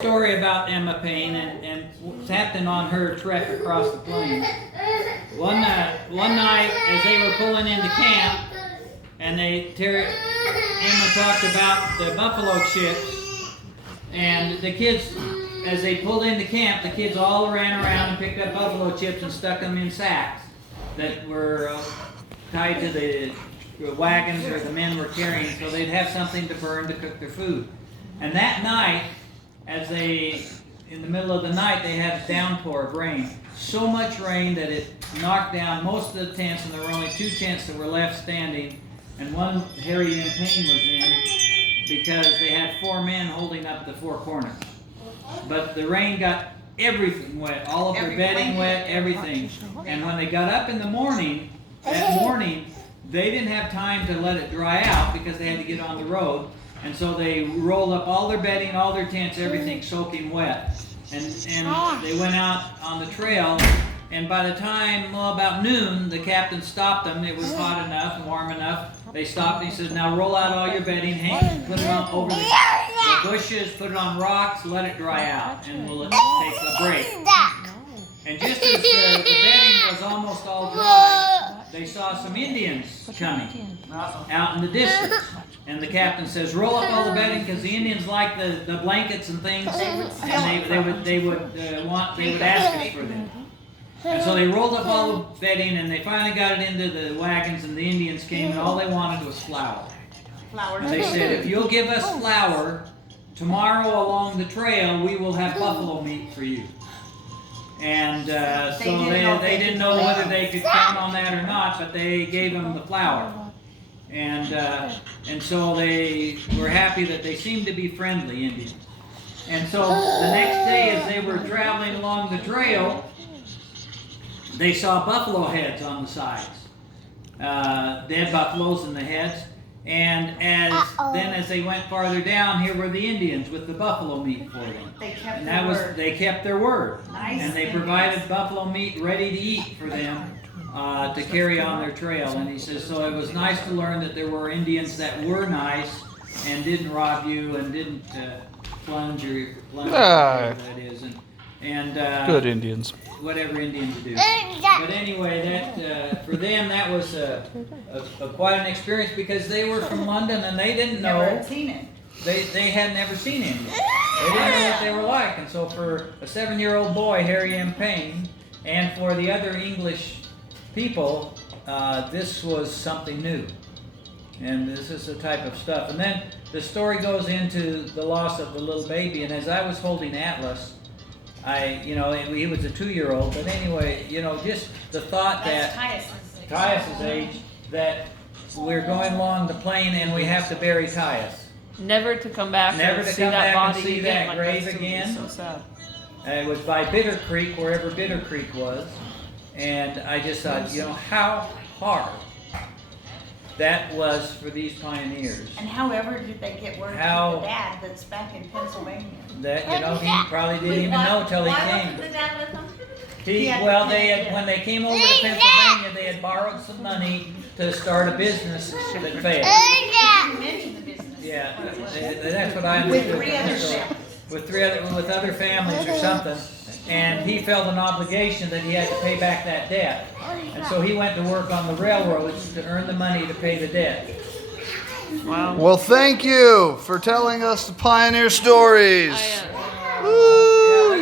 Story about Emma Payne and what's happening on her trek across the plains. One night, as they were pulling into camp, and Emma talked about the buffalo chips, and the kids, as they pulled into camp, the kids all ran around and picked up buffalo chips and stuck them in sacks that were tied to the wagons or the men were carrying, so they'd have something to burn to cook their food. And that night, in the middle of the night, they had a downpour of rain. So much rain that it knocked down most of the tents, and there were only 2 tents that were left standing, and one Emma Payne was in because they had 4 men holding up the 4 corners. But the rain got everything wet, all of their bedding wet, everything. And when they got up in the morning, they didn't have time to let it dry out because they had to get on the road. And so they rolled up all their bedding, all their tents, everything soaking wet. And they went out on the trail, and by the time, about noon, the captain stopped them. It was hot enough and warm enough. They stopped and he said, "Now roll out all your bedding, put it on over the bushes, put it on rocks, let it dry out, and we'll take a break." And just as the bedding was almost all dry, they saw some Indians coming out in the distance. And the captain says, "Roll up all the bedding," because the Indians like the blankets and things, and they would ask us for them. And so they rolled up all the bedding, and they finally got it into the wagons, and the Indians came, and all they wanted was flour. And they said, "If you'll give us flour, tomorrow along the trail we will have buffalo meat for you." And so they didn't know whether they could count on that or not, but they gave them the flour. And so they were happy that they seemed to be friendly Indians. And so the next day, as they were traveling along the trail, they saw buffalo heads on the sides, dead buffaloes in the heads. And as they went farther down, here were the Indians with the buffalo meat for them. They kept their word. Nice. And they provided buffalo meat ready to eat for them. To carry on their trail. And he says, so it was nice to learn that there were Indians that were nice and didn't rob you and didn't plunge whatever that is. And good Indians. Whatever Indians do. But anyway, that for them that was quite an experience because they were from London and they didn't know. Never seen it. They had never seen Indians. They didn't know what they were like. And so for a 7-year-old boy, Emma Payne, and for the other English people, this was something new, and this is the type of stuff. And then the story goes into the loss of the little baby. And as I was holding Atlas, he was a 2-year-old, but anyway, just the thought that Caius's age, that we're going along the plain and we have to bury Caius, never to come back, never to come back and see that grave That's again. So sad. It was by Bitter Creek, wherever Bitter Creek was. And I just thought, how hard that was for these pioneers. And however did they get word to the dad that's back in Pennsylvania? That, he probably didn't even know till he came. Why wasn't the dad with them? When they came over to Pennsylvania, they had borrowed some money to start a business that failed. You mentioned the business. Yeah, that's what I understood. With other families or something. And he felt an obligation that he had to pay back that debt. And so he went to work on the railroads to earn the money to pay the debt. Wow. Well, thank you for telling us the pioneer stories.